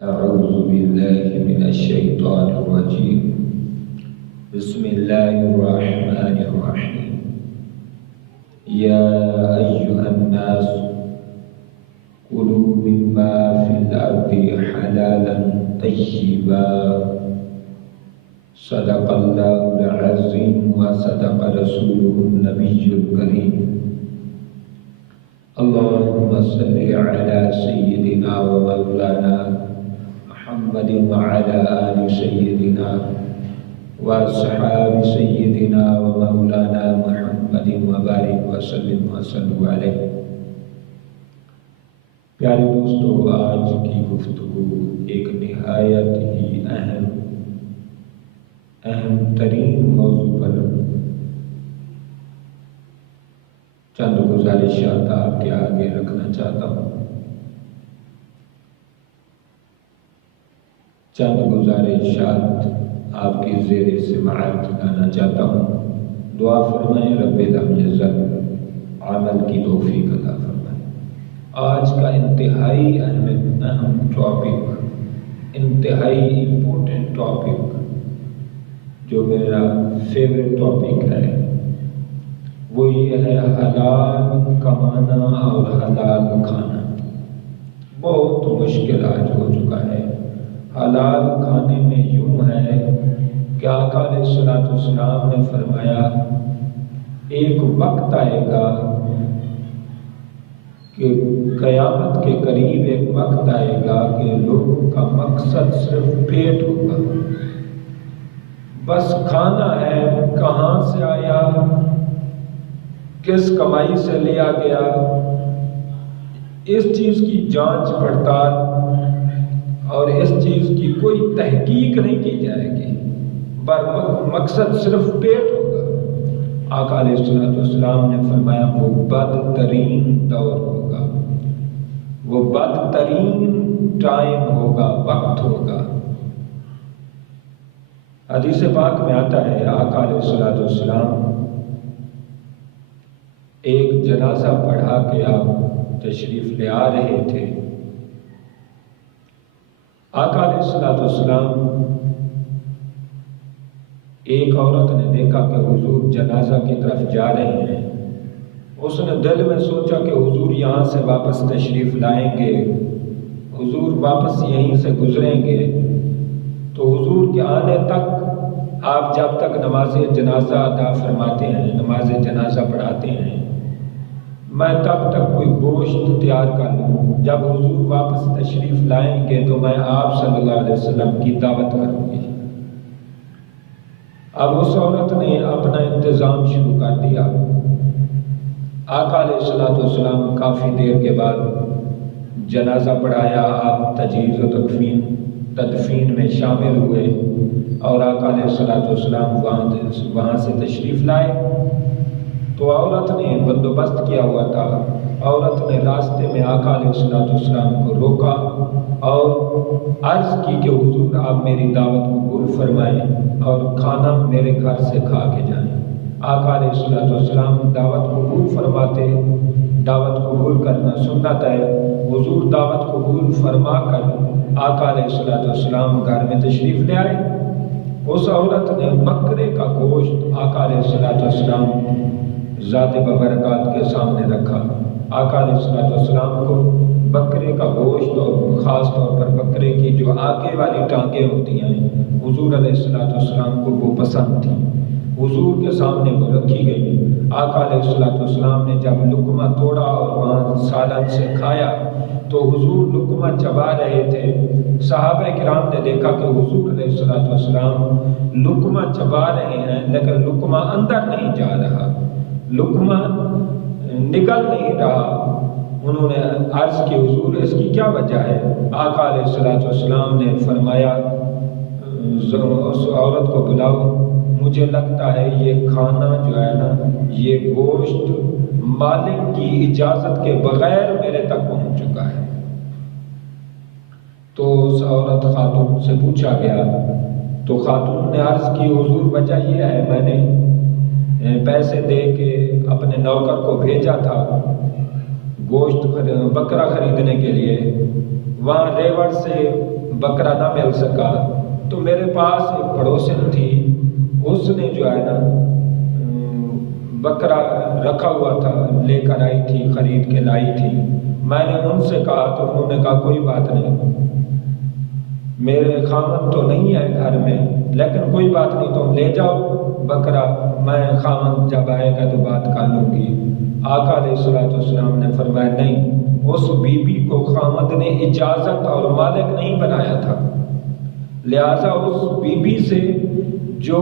أعوذ بالله من الشيطان الرجيم. بسم الله الرحمن الرحيم. يا أيها الناس كلوا مما في الأرض حلالا طيبا صدق الله العظيم وصدق رسوله النبي الكريم. اللهم صل على سيدنا ومولانا محمد وعلى آل سيدنا وأصحاب سيدنا ومولانا محمد وبارك وسلم وصلوا علیہ. پیارے دوستو، آج کی گفتگو ایک نہایت ہی اہم ترین موضوع پر چند گزارشات آپ کے آگے رکھنا چاہتا ہوں. چند گزارشات آپ کی زیر سماعت لانا چاہتا ہوں. دعا فرمائیں رب العزت عمل کی توفیق عطا فرمائیں. آج کا انتہائی اہم ٹاپک، انتہائی امپورٹنٹ ٹاپک، جو میرا فیوریٹ ٹاپک ہے، وہ یہ ہے حلال کمانا اور حلال کھانا. بہت مشکل آج ہو چکا ہے. حلال کھانے میں یوں ہے کہ آقا علیہ الصلوۃ والسلام نے فرمایا ایک وقت آئے گا کہ قیامت کے قریب ایک وقت آئے گا کہ لوگوں کا مقصد صرف پیٹ ہوگا، بس کھانا ہے. کہاں سے آیا، کس کمائی سے لیا گیا، اس چیز کی جانچ پڑتال اور اس چیز کی کوئی تحقیق نہیں کی جائے گی. مقصد صرف پیٹ ہوگا. آقا علیہ الصلوۃ والسلام نے فرمایا وہ بدترین دور ہوگا، وہ بدترین ٹائم ہوگا، وقت ہوگا. حدیث پاک میں آتا ہے آقا علیہ الصلوۃ والسلام ایک جنازہ پڑھا کے آپ تشریف لے آ رہے تھے. آقا علیہ الصلوۃ والسلام، ایک عورت نے دیکھا کہ حضور جنازہ کی طرف جا رہے ہیں. اس نے دل میں سوچا کہ حضور یہاں سے واپس تشریف لائیں گے، حضور واپس یہیں سے گزریں گے، تو حضور کے آنے تک آپ جب تک نماز جنازہ ادا فرماتے ہیں، نماز جنازہ پڑھاتے ہیں، میں تب تک کوئی گوشت تیار کر لوں. جب حضور واپس تشریف لائیں گے تو میں آپ صلی اللہ علیہ وسلم کی دعوت کروں گی. اب اس عورت نے اپنا انتظام شروع کر دیا. آقا علیہ الصلوۃ والسلام کافی دیر کے بعد جنازہ پڑھایا. آپ تجہیز و تدفین میں شامل ہوئے اور آقا علیہ الصلوۃ والسلام وہاں سے تشریف لائے. تو عورت نے بندوبست کیا ہوا تھا. عورت نے راستے میں آقا علیہ الصلوۃ والسلام کو روکا اور عرض کی کہ حضور آپ میری دعوت قبول فرمائیں اور کھانا میرے گھر سے کھا کے جائیں. آقا علیہ الصلوۃ والسلام دعوت قبول فرماتے. دعوت قبول کرنا سنت ہے. حضور دعوت قبول فرما کر آقا علیہ الصلوۃ والسلام گھر میں تشریف لے آئے. اس عورت نے بکرے کا گوشت آقا علیہ الصلوۃ والسلام ذات ببرکات کے سامنے رکھا. آقا علیہ الصلوۃ والسلام کو بکرے کا گوشت اور خاص طور پر بکرے کی جو آگے والی ٹانگیں ہوتی ہیں، حضور علیہ الصلوۃ والسلام کو وہ پسند تھی. حضور کے سامنے وہ رکھی گئی. آقا علیہ الصلوۃ والسلام نے جب لقمہ توڑا اور وہاں سالن سے کھایا تو حضور لقمہ چبا رہے تھے. صحابہ کرام نے دیکھا کہ حضور علیہ الصلوۃ والسلام لقمہ چبا رہے ہیں لیکن لقمہ اندر نہیں جا رہا، لقمہ نکل نہیں رہا. انہوں نے عرض کی حضور اس کی کیا وجہ ہے؟ آقا علیہ الصلوۃ والسلام نے فرمایا اس عورت کو بلاؤ، مجھے لگتا ہے یہ کھانا جو ہے نا، یہ گوشت مالک کی اجازت کے بغیر میرے تک پہنچ چکا ہے. تو اس عورت خاتون سے پوچھا گیا تو خاتون نے عرض کی حضور وجہ یہ ہے میں نے پیسے دے کے اپنے نوکر کو بھیجا تھا گوشت بکرا خریدنے کے لیے، وہاں ریوڑ سے بکرا نہ مل سکا تو میرے پاس ایک پڑوسن تھی، اس نے جو ہے نا بکرا رکھا ہوا تھا، لے کر آئی تھی، خرید کے لائی تھی۔ میں نے ان سے کہا تو انہوں نے کہا کوئی بات نہیں، میرے خامن تو نہیں ہے گھر میں، لیکن کوئی بات نہیں، تم لے جاؤ بکرا، میں خامن جب آئے گا تو بات کر لوں گی۔ آقا علیہ الصلوۃ والسلام نے فرمایا نہیں، اس بی بی کو خامد نے اجازت اور مالک نہیں بنایا تھا، لہذا اس بی بی سے جو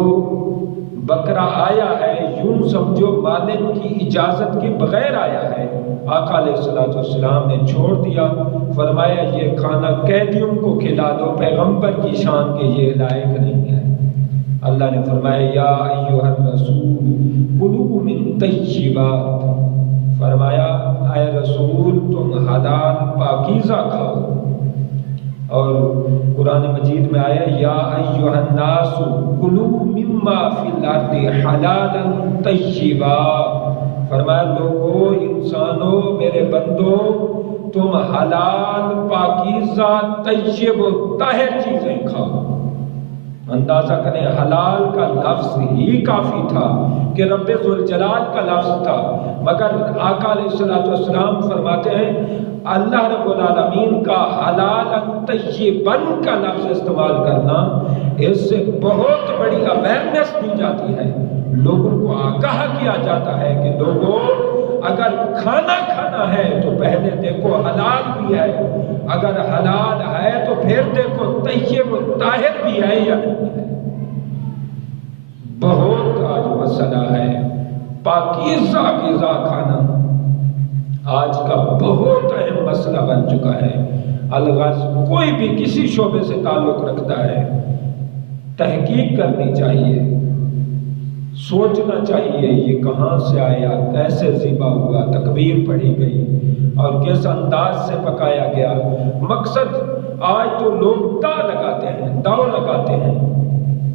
بکرا آیا ہے یوں سمجھو مالک کی اجازت کے بغیر آیا ہے۔ آقا علیہ الصلوۃ والسلام نے چھوڑ دیا، فرمایا یہ کھانا قیدیوں کو کھلا دو، پیغمبر کی شان کے یہ لائق نہیں ہے۔ اللہ نے فرمایا یا ایھا الرسول کلوا من طیبات، فرمایا اے رسول تم حلال پاکیزہ کھاؤ۔ اور قرآن مجید میں آیا یا ایھا الناس کلوا مما فی الارض حلالا طیبا، فرمایا لوگو، انسانوں، میرے بندو، تم حلال پاکیزہ طیب و طاہر چیزیں کھاؤ۔ اندازہ کریں حلال کا لفظ ہی کافی تھا کہ رب ذوالجلال کا لفظ تھا، مگر آقا علیہ الصلوۃ والسلام فرماتے ہیں اللہ رب العالمین کا حلالا طیبا کا لفظ استعمال کرنا، اس سے بہت بڑی اویئرنیس دی جاتی ہے، لوگوں کو آگاہ کیا جاتا ہے کہ لوگوں اگر کھانا کھانا ہے تو پہلے دیکھو حلال بھی ہے، اگر حلال ہے تو پھر دیکھو طیب و طاہر بھی ہے یا نہیں ہے۔ بہت آج مسئلہ ہے پاکیزہ غذا کھانا، آج کا بہت اہم مسئلہ بن چکا ہے۔ الغرض کوئی بھی کسی شعبے سے تعلق رکھتا ہے، تحقیق کرنی چاہیے، سوچنا چاہیے یہ کہاں سے آیا، کیسے ذبح ہوا، تکبیر پڑھی گئی اور کس انداز سے پکایا گیا۔ مقصد آج تو لوگ داؤ لگاتے ہیں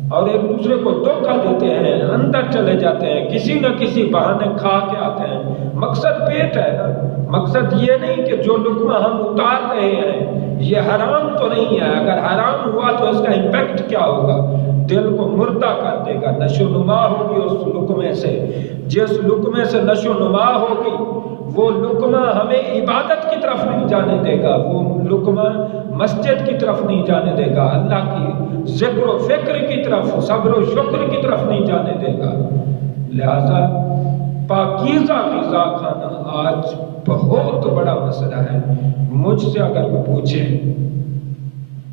اور ایک دوسرے کو دھوکہ دیتے ہیں، اندر چلے جاتے ہیں، کسی نہ کسی بہانے کھا کے آتے ہیں۔ مقصد پیٹ ہے نا، مقصد یہ نہیں کہ جو لقمہ ہم اتار رہے ہیں یہ حرام تو نہیں ہے، اگر حرام ہوا تو اس کا امپیکٹ کیا ہوگا، دل کو مردہ کر دے گا، نشو نما ہوگی اس لقمے سے، جس لقمے سے نشو نما ہوگی وہ لقمہ ہمیں عبادت کی طرف نہیں جانے دے گا، وہ لقمہ مسجد کی طرف نہیں جانے دے گا، اللہ کی ذکر و فکر کی طرف، صبر و شکر کی طرف نہیں جانے دے گا۔ لہذا پاکیزہ غذا کھانا آج بہت بڑا مسئلہ ہے۔ مجھ سے اگر وہ پوچھے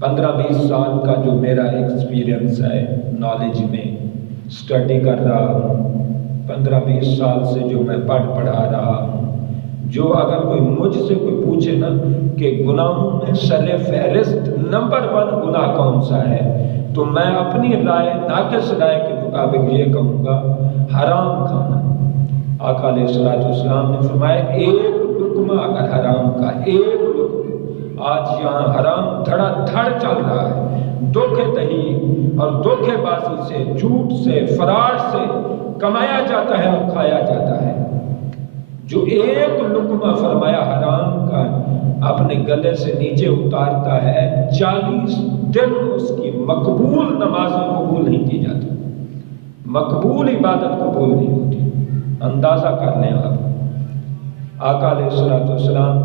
15-20 سال کا جو میرا ایکسپیرینس ہے نالج میں، سٹڈی کر رہا ہوں، 15-20 سال سے جو میں پڑھا رہا ہوں، جو اگر کوئی مجھ سے کوئی پوچھے نا کہ گناہوں میں سر فہرست نمبر 1 گناہ کون سا ہے، تو میں اپنی رائے، ناقص رائے کے مطابق یہ کہوں گا حرام کھانا۔ آقا علیہ الصلوۃ والسلام نے فرمایا ایک لقمہ اگر حرام کا، ایک لقمہ، آج یہاں حرام دھڑا دھڑ چل رہا ہے، دھوکے دہی اور دھوکے بازی سے، جھوٹ سے، فراڈ سے کمایا جاتا ہے اور کھایا جاتا ہے۔ جو ایک لقمہ فرمایا حرام کا اپنے گلے سے نیچے اتارتا ہے، 40 دن اس کی مقبول نمازیں قبول نہیں کی جاتی، مقبول عبادت قبول نہیں ہوتی۔ اندازہ کر لیں آپ۔ آقا علیہ الصلوۃ والسلام،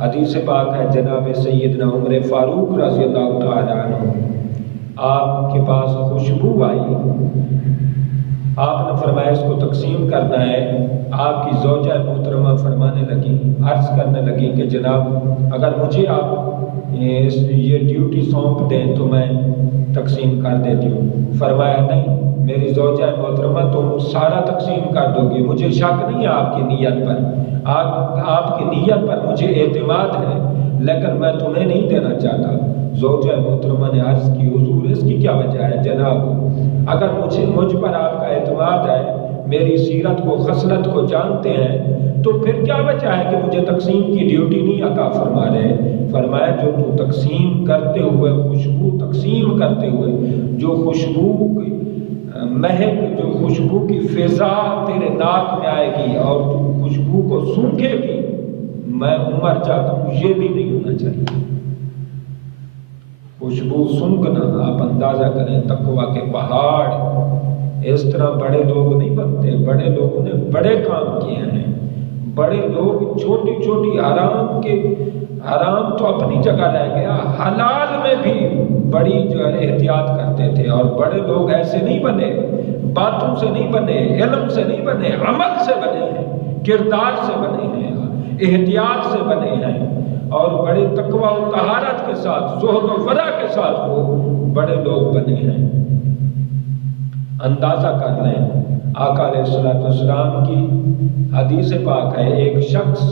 حدیث پاک ہے جناب سیدنا عمر فاروق رضی اللہ تعالیٰ عنہ، آپ کے پاس خوشبو آئی، آپ نے فرمایا اس کو تقسیم کرنا ہے۔ آپ کی زوجہ محترمہ فرمانے لگی، عرض کرنے لگی کہ جناب اگر مجھے آپ یہ ڈیوٹی سونپ دیں تو میں تقسیم کر دیتی ہوں۔ فرمایا نہیں میری زوجہ محترمہ تم سارا تقسیم کر دو گی، مجھے شک نہیں ہے آپ کی نیت پر، آپ کی نیت پر مجھے اعتماد ہے، لیکن میں تمہیں نہیں دینا چاہتا۔ زوجہ محترمہ نے عرض کی حضور اس کی کیا وجہ ہے؟ جناب اگر مجھ پر آپ کا اعتماد ہے، میری سیرت کو، خصلت کو جانتے ہیں، تو پھر کیا وجہ ہے کہ مجھے تقسیم کی ڈیوٹی نہیں عطا فرما رہے؟ فرمایا جو تو تقسیم کرتے ہوئے خوشبو تقسیم کرتے ہوئے جو خوشبو مہک، جو خوشبو کی فضا تیرے ناک میں آئے گی اور تو خوشبو کو سونکھے گی، میں عمر چاہتا ہوں یہ بھی نہیں ہونا چاہیے۔ خوشبو سونگنا، آپ اندازہ کریں تقویٰ کے پہاڑ اس طرح بڑے لوگ نہیں بنتے. بڑے لوگوں نے بڑے کام کیے ہیں. بڑے لوگ چھوٹی چھوٹی حرام تو اپنی جگہ رہ گیا، حلال میں بھی بڑی جو ہے احتیاط کرتے تھے. اور بڑے لوگ ایسے نہیں بنے، باتوں سے نہیں بنے، علم سے نہیں بنے، عمل سے بنے ہیں، کردار سے بنے ہیں، احتیاط سے بنے ہیں. اور بڑے تقویٰ و طہارت کے ساتھ، زہد و ورع کے ساتھ وہ بڑے لوگ بنے ہیں. اندازہ کر لیں آقا علیہ السلام کی حدیث پاک ہے، ایک شخص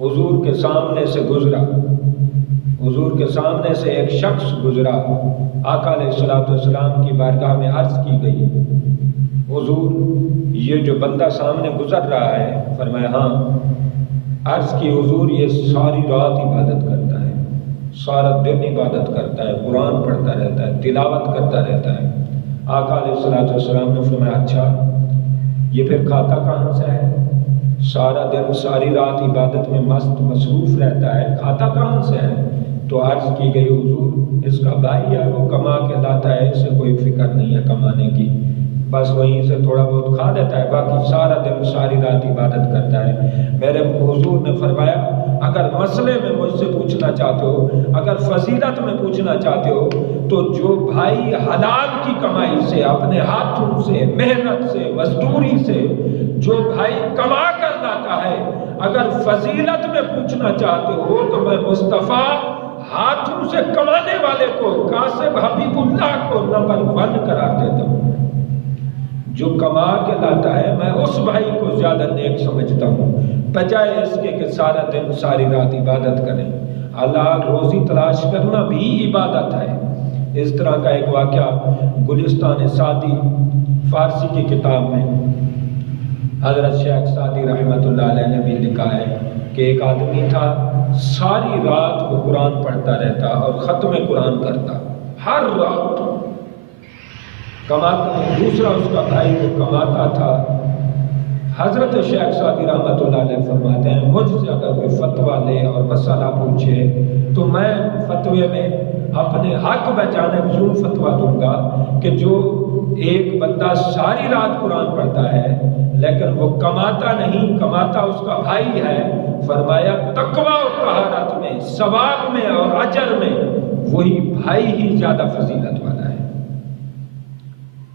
حضور کے سامنے سے گزرا، حضور کے سامنے سے ایک شخص گزرا. آقا علیہ السلام کی بارگاہ میں عرض کی گئی، حضور یہ جو بندہ سامنے گزر رہا ہے، فرمایا ہاں. عرض کی حضور یہ ساری رات عبادت کرتا ہے، سارا دن عبادت کرتا ہے، قرآن پڑھتا رہتا ہے، تلاوت کرتا رہتا ہے. آقا علیہ السلام نے فرمایا اچھا یہ پھر کھاتا کہاں سے ہے؟ سارا دن ساری رات عبادت میں مصروف رہتا ہے، کھاتا کہاں سے ہے؟ تو عرض کی گئی حضور اس کا بھائی ہے، وہ کما کے لاتا ہے، اسے کوئی فکر نہیں ہے کمانے کی، بس وہیں سے تھوڑا بہت کھا دیتا ہے، باقی سارا دن ساری رات عبادت کرتا ہے. میرے حضور نے فرمایا اگر مسئلے میں مجھ سے پوچھنا چاہتے ہو، اگر فضیلت میں پوچھنا چاہتے ہو، تو جو بھائی حلال کی کمائی سے، اپنے ہاتھوں سے، محنت سے، مزدوری سے جو بھائی کما کر لاتا ہے، اگر فضیلت میں پوچھنا چاہتے ہو تو میں مصطفیٰ ہاتھوں سے کمانے والے کو، قاسم حبیب اللہ کو نمبر 1 قرار دیتا ہوں. جو کما کے لاتا ہے میں اس بھائی کو زیادہ نیک سمجھتا ہوں، بجائے اس کے کہ سارا دن ساری رات عبادت کریں. حلال روزی تلاش کرنا بھی عبادت ہے. اس طرح کا ایک واقعہ گلستان سعدی فارسی کی کتاب میں حضرت شیخ سعدی رحمۃ اللہ علیہ نے بھی لکھا ہے کہ ایک آدمی تھا، ساری رات وہ قرآن پڑھتا رہتا اور ختم قرآن کرتا ہر رات. کماتا، دوسرا اس کا بھائی وہ کماتا تھا. حضرت شیخ سعدی رحمۃ اللہ علیہ فرماتے ہیں مجھ سے اگر کوئی فتویٰ لے اور مسئلہ پوچھے تو میں فتوے میں اپنے حق بچانے یوں فتویٰ دوں گا کہ جو ایک بندہ ساری رات قرآن پڑھتا ہے لیکن وہ کماتا نہیں، کماتا اس کا بھائی ہے، فرمایا تقویٰ و طہارت میں، ثواب میں اور اجر میں وہی بھائی ہی زیادہ فضیلت والا ہے.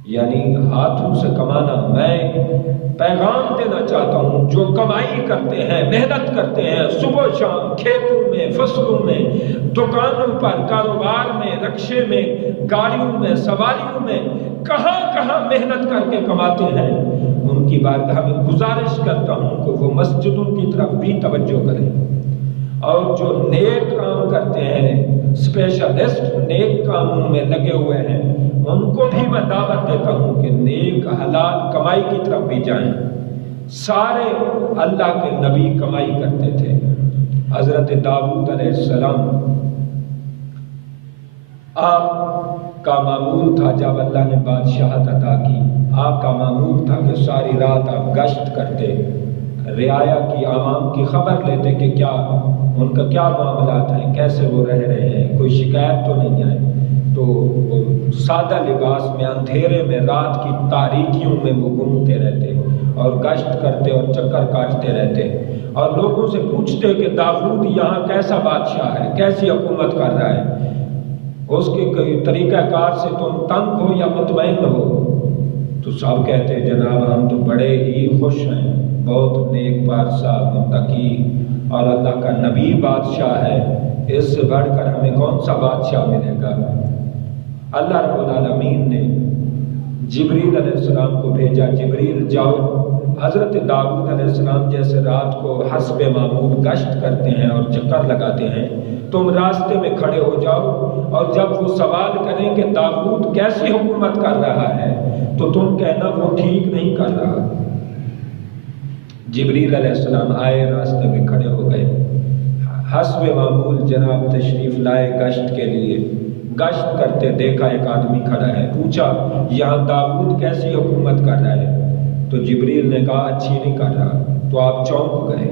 یعنی ہاتھوں سے کمانا. میں پیغام دینا چاہتا ہوں جو کمائی کرتے ہیں، محنت کرتے ہیں، صبح شام کھیتوں میں، فصلوں میں، دکانوں پر، کاروبار میں، رکشے میں، گاڑیوں میں، سواریوں میں، کہاں کہاں محنت کر کے کماتے ہیں، ان کی بارگاہ میں گزارش کرتا ہوں کہ وہ مسجدوں کی طرف بھی توجہ کریں. اور جو نیک کام کرتے ہیں، اسپیشلسٹ نیک کاموں میں لگے ہوئے ہیں، ان کو بھی میں دعوت دیتا ہوں کہ نیک حلال کمائی کی طرف بھی جائیں. سارے اللہ کے نبی کمائی کرتے تھے. حضرت داؤد علیہ السلام آپ کا معمول تھا جب اللہ نے بادشاہت عطا کی، آپ کا معمول تھا کہ ساری رات آپ گشت کرتے، رعایا کی، عوام کی خبر لیتے کہ کیا ان کا کیا معاملات ہیں، کیسے وہ رہ رہے ہیں، کوئی شکایت تو نہیں ہے. تو سادہ لباس میں، اندھیرے میں، رات کی تاریکیوں میں وہ گھومتے رہتے اور گشت کرتے اور چکر کاٹتے رہتے اور لوگوں سے پوچھتے کہ داؤد یہاں کیسا بادشاہ ہے، کیسی حکومت کر رہا ہے، اس کے طریقہ کار سے تم تنگ ہو یا مطمئن ہو؟ تو سب کہتے جناب ہم تو بڑے ہی خوش ہیں، بہت نیک بادشاہ، متقی اور اللہ کا نبی بادشاہ ہے، اس سے بڑھ کر ہمیں کون سا بادشاہ ملے گا. اللہ رب العالمین نے جبریل علیہ السلام کو بھیجا، جبریل جاؤ حضرت داؤد علیہ السلام جیسے رات کو حسب معمول گشت کرتے ہیں اور چکر لگاتے ہیں، تم راستے میں کھڑے ہو جاؤ اور جب وہ سوال کریں کہ داؤد کیسی حکومت کر رہا ہے تو تم کہنا وہ ٹھیک نہیں کر رہا. جبریل علیہ السلام آئے، راستے میں کھڑے ہو گئے، حسب معمول جناب تشریف لائے گشت کے لیے. گشت کرتے دیکھا ایک آدمی کھڑا ہے، پوچھا یہاں داؤد کیسی حکومت کر رہا ہے؟ تو جبریل نے کہا اچھی نہیں کر رہا. تو آپ چونک گئے.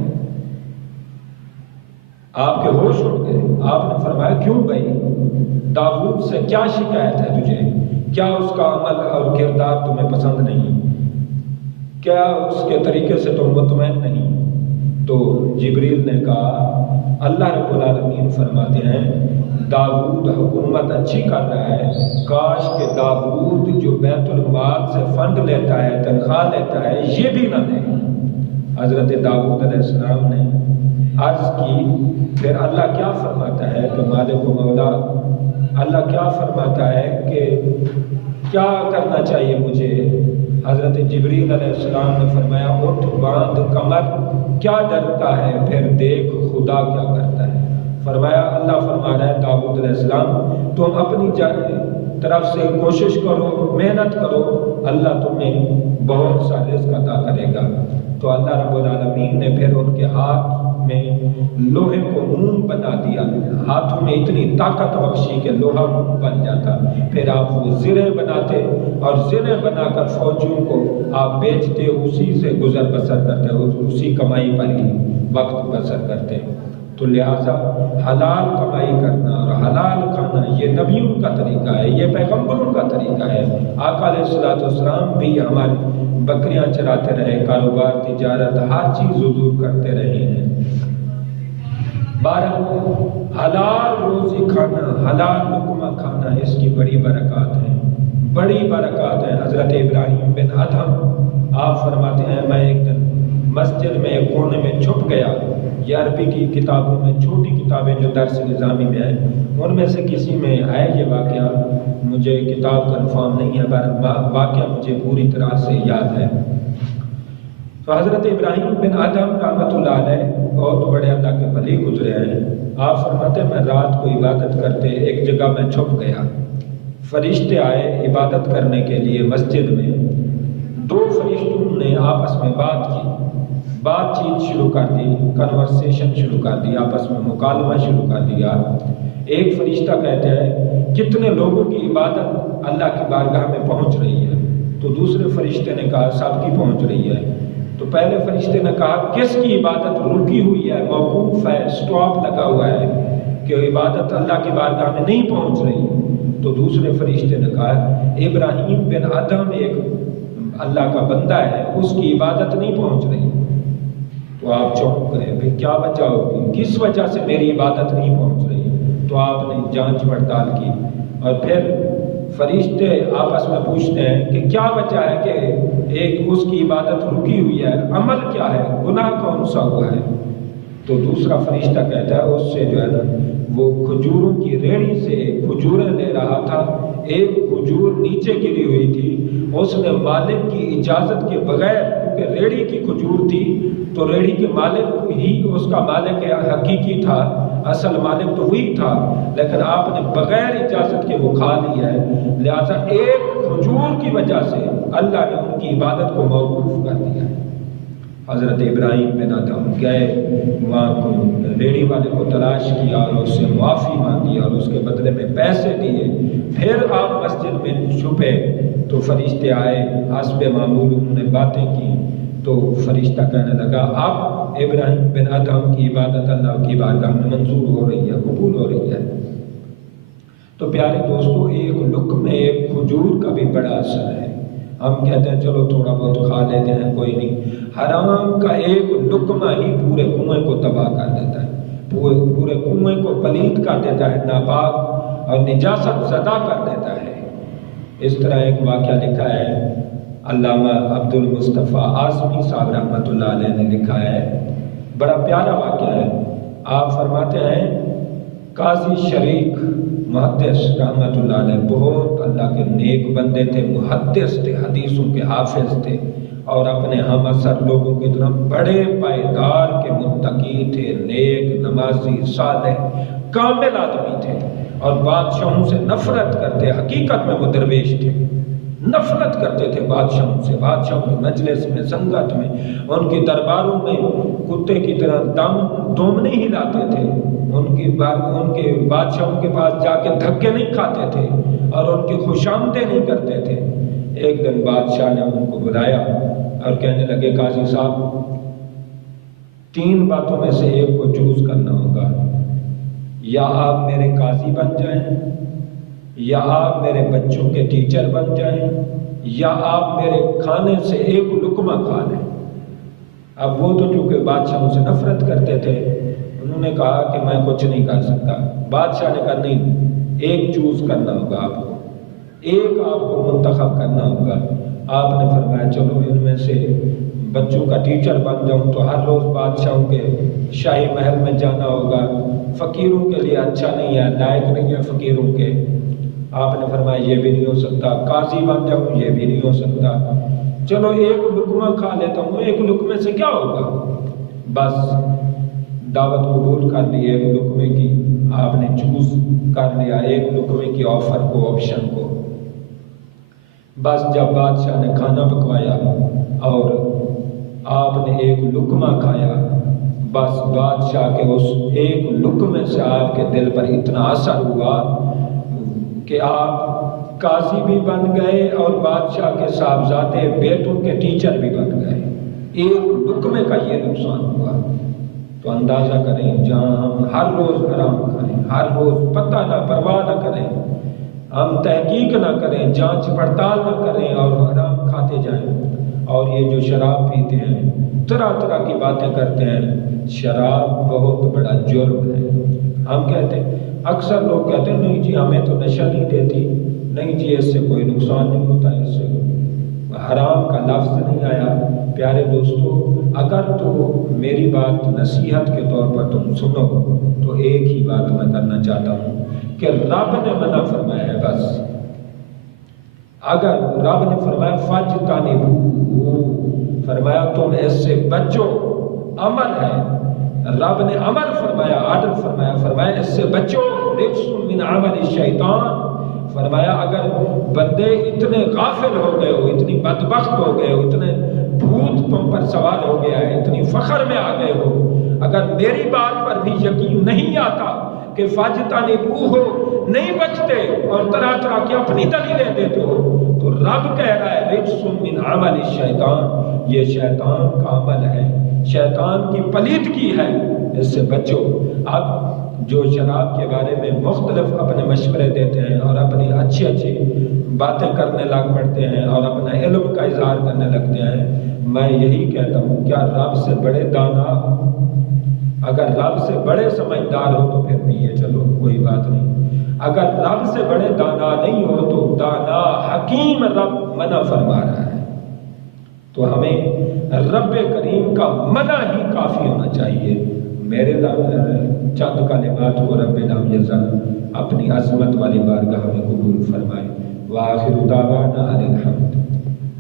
آپ کے ہوش اڑ گئے۔ آپ نے فرمایا کیوں بھائی، داؤد سے کیا شکایت ہے تجھے؟ کیا اس کا عمل اور کردار تمہیں پسند نہیں؟ کیا اس کے طریقے سے تم مطمئن نہیں؟ تو جبریل نے کہا اللہ رب العالمین فرماتے ہیں داؤد حکومت اچھی کر رہا ہے، کاش کہ داؤد جو بیت المال سے فنڈ لیتا ہے، تنخواہ لیتا ہے، یہ بھی نہ دے۔ حضرت داؤد علیہ السلام نے عرض کی، پھر اللہ کیا فرماتا ہے کہ مالک و مولا، اللہ کیا فرماتا ہے کہ کیا کرنا چاہیے مجھے؟ حضرت جبریل علیہ السلام نے فرمایا اٹھ باندھ کمر، کیا ڈرتا ہے، پھر دیکھ خدا کیا کرتا ہے۔ فرمایا اللہ فرما رہا ہے داؤد علیہ السلام تم اپنی طرف سے کوشش کرو، محنت کرو، اللہ تمہیں بہت سا رزق عطا کرے گا۔ تو اللہ رب العالمین نے پھر ان کے ہاتھ میں لوہے کو موم بنا دیا، ہاتھوں میں اتنی طاقت بخشی کہ لوہا موم بن جاتا۔ پھر آپ وہ زرے بناتے اور زرے بنا کر فوجیوں کو آپ بیچتے، اسی سے گزر بسر کرتے، اسی کمائی پر ہی وقت بسر کرتے۔ تو لہٰذا حلال کمائی کرنا اور حلال کھانا یہ نبیوں کا طریقہ ہے، یہ پیغمبروں کا طریقہ ہے۔ آقا علیہ السلام بھی ہماری بکریاں چراتے رہے، کاروبار تجارت ہر چیز حضور کرتے رہے ہیں۔ حلال روزی کھانا، حلال لقمہ کھانا، اس کی بڑی برکات ہیں، بڑی برکات ہیں۔ حضرت ابراہیم بن ادھم آپ فرماتے ہیں میں ایک دن مسجد میں ایک کونے میں چھپ گیا، یہ عربی کی کتابوں میں چھوٹی کتابیں جو درس نظامی میں ہیں ان میں سے کسی میں ہے یہ واقعہ، مجھے کتاب کنفرم نہیں ہے پر واقعہ مجھے پوری طرح سے یاد ہے۔ تو حضرت ابراہیم بن ادھم رحمۃ اللہ علیہ بہت بڑے اللہ کے ولی گزرے ہیں۔ آپ فرماتے ہیں میں رات کو عبادت کرتے ایک جگہ میں چھپ گیا، فرشتے آئے عبادت کرنے کے لیے مسجد میں، دو فرشتوں نے آپس میں بات چیت شروع کر دی، کنورسیشن شروع کر دی، آپس میں مکالمہ شروع کر دیا۔ ایک فرشتہ کہتا ہے کتنے لوگوں کی عبادت اللہ کی بارگاہ میں پہنچ رہی ہے؟ تو دوسرے فرشتے نے کہا سب کی پہنچ رہی ہے۔ تو پہلے فرشتے نے کہا کس کی عبادت رکی ہوئی ہے، موقوف ہے، سٹاپ لگا ہوا ہے کہ عبادت اللہ کی بارگاہ میں نہیں پہنچ رہی؟ تو دوسرے فرشتے نے کہا ابراہیم بن ادھم ایک اللہ کا بندہ ہے، اس کی عبادت نہیں پہنچ رہی۔ تو آپ چونک گئے، بھئی کیا وجہ ہوگی، کس وجہ سے میری عبادت نہیں پہنچ رہی؟ تو آپ نے جانچ پڑتال کی اور پھر فرشتے آپس میں پوچھتے ہیں کہ کیا وجہ ہے کہ ایک اس کی عبادت رکی ہوئی ہے، عمل کیا ہے، گناہ کون سا ہوا ہے؟ تو دوسرا فرشتہ کہتا ہے اس سے جو ہے نا وہ کھجوروں کی ریڑھی سے کھجوریں لے رہا تھا، ایک کھجور نیچے گری ہوئی تھی، اس نے مالک کی اجازت کے بغیر، کیونکہ ریڑھی کی کھجور تھی تو ریڑھی کے مالک ہی اس کا مالک حقیقی تھا، اصل مالک تو وہی تھا، لیکن آپ نے بغیر اجازت کے وہ کھا لیا ہے، لہذا ایک کھجور کی وجہ سے اللہ نے ان کی عبادت کو موقوف کر دیا ہے۔ حضرت ابراہیم بن ادھم گئے، وہاں کو ریڑھی والے کو تلاش کیا اور اس سے معافی مانگی اور اس کے بدلے میں پیسے دیے۔ پھر آپ مسجد میں چھپے تو فرشتے آئے، حسب معمول انہوں نے باتیں کی تو فرشتہ کہنے لگا اب ابراہیم بن ادھم کی عبادت اللہ کی بارگاہ میں منظور ہو رہی ہے، قبول ہو رہی ہے۔ تو پیارے دوستو، ایک لقمے ایک کھجور کا بھی بڑا اثر ہے۔ ہم کہتے ہیں چلو تھوڑا بہت کھا لیتے ہیں کوئی نہیں، حرام کا ایک لقمہ ہی پورے کنویں کو تباہ کر دیتا ہے، پورے کنویں کو پلید کر دیتا ہے، ناپاک اور نجاست زدہ کر دیتا ہے۔ اس طرح ایک واقعہ لکھا ہے، علامہ عبد المصطفیٰ اعظمی صاحب رحمۃ اللہ علیہ نے لکھا ہے، بڑا پیارا واقعہ ہے۔ آپ فرماتے ہیں قاضی شریک محدث رحمۃ اللہ علیہ بہت اللہ کے نیک بندے تھے، محدث تھے، حدیثوں کے حافظ تھے اور اپنے ہم اثر لوگوں کی طرح بڑے پائیدار کے متقی تھے، نیک، نمازی، صالح، کامل آدمی تھے اور بادشاہوں سے نفرت کرتے، حقیقت میں وہ درویش تھے، نفرت کرتے تھے بادشاہوں سے، بادشاہوں کی مجلس میں، سنگت میں، ان کی درباروں میں کتے کی طرح دوم نہیں ہلاتے تھے، ان کے بادشاہوں کے پاس جا کے دھکے نہیں کھاتے تھے اور ان کی خوشامدیں نہیں کرتے تھے۔ ایک دن بادشاہ نے ان کو بلایا اور کہنے لگے قاضی صاحب 3 باتوں میں سے ایک کو چوز کرنا ہوگا، یا آپ میرے قاضی بن جائیں، یا آپ میرے بچوں کے ٹیچر بن جائیں، یا آپ میرے کھانے سے ایک لقمہ کھا لیں۔ اب وہ تو چونکہ بادشاہوں سے نفرت کرتے تھے، انہوں نے کہا کہ میں کچھ نہیں کر سکتا۔ بادشاہ نے کہا نہیں، ایک چوز کرنا ہوگا آپ کو، ایک آپ کو منتخب کرنا ہوگا۔ آپ نے فرمایا چلو ان میں سے بچوں کا ٹیچر بن جاؤں تو ہر روز بادشاہوں کے شاہی محل میں جانا ہوگا، فقیروں کے لیے اچھا نہیں ہے، لائق نہیں ہے فقیروں کے۔ آپ نے فرمایا یہ بھی نہیں ہو سکتا۔ قاضی بن جاؤں، یہ بھی نہیں ہو سکتا۔ چلو ایک لقمہ کھا لیتا ہوں، ایک لقمے سے کیا ہوگا؟ بس دعوت قبول کر لی ایک لقمے کی، آپ نے چوز کر لیا ایک لقمے کی آفر کو، آپشن کو۔ بس جب بادشاہ نے کھانا پکوایا اور آپ نے ایک لقمہ کھایا، بس بادشاہ کے اس ایک لقمے سے آپ کے دل پر اتنا اثر ہوا کہ آپ قاضی بھی بن گئے اور بادشاہ کے صاحبزادے بیٹوں کے ٹیچر بھی بن گئے۔ ایک لقمے کا یہ نقصان ہوا۔ تو اندازہ کریں جہاں ہم ہر روز حرام کھائیں، ہر روز پتہ نہ پرواہ نہ کریں، ہم تحقیق نہ کریں، جانچ پڑتال نہ کریں اور حرام کھاتے جائیں، اور یہ جو شراب پیتے ہیں، طرح طرح کی باتیں کرتے ہیں، شراب بہت بڑا جرم ہے۔ ہم کہتے ہیں، اکثر لوگ کہتے ہیں نہیں جی ہمیں تو نشہ نہیں دیتی، نہیں جی اس سے کوئی نقصان نہیں ہوتا، اس سے حرام کا لفظ نہیں آیا۔ پیارے دوستو، اگر تو میری بات نصیحت کے طور پر تم سنو تو ایک ہی بات میں کرنا چاہتا ہوں کہ رب نے منع فرمایا ہے، بس اگر رب نے فرمایا فَاجْتَنِبُوهُ، فرمایا تم اس سے بچو، امر ہے، رب نے امر فرمایا، آرڈر فرمایا، فرمایا اس سے بچو، رِجْسٌ مِّنْ عَمَلِ الشَّیطان۔ فرمایا اگر بندے اتنے غافل ہو گئے ہو، اتنی بدبخت ہو گئے ہو، اتنے بھوت تم پر سوار ہو گیا ہے، اتنی فخر میں آ گئے ہو، اگر میری بات پر بھی یقین نہیں آتا کہ فَاجْتَنِبُوهُ نہیں بچتے اور طرح طرح کی اپنی دلیلیں دیتے ہو، تو رب کہہ رہا ہے رِجْسٌ مِّنْ عَمَلِ الشَّیطان، یہ شیطان کا عمل ہے، شیطان کی پلیدگی ہے، اس سے بچو۔ اب جو شراب کے بارے میں مختلف اپنے مشورے دیتے ہیں اور اپنی اچھی اچھی باتیں کرنے لگ پڑتے ہیں اور اپنا علم کا اظہار کرنے لگتے ہیں، میں یہی کہتا ہوں کیا رب سے بڑے دانا؟ اگر رب سے بڑے سمجھدار ہو تو پھر پیے چلو، کوئی بات نہیں۔ اگر رب سے بڑے دانا نہیں ہو تو دانا حکیم رب منع فرما رہا ہے، تو ہمیں رب کریم کا منع ہی کافی ہونا چاہیے۔ میرے چند کلمات کو رب لم یزل اپنی عظمت والی بارگاہ میں قبول فرمائے۔ وآخر دعوانا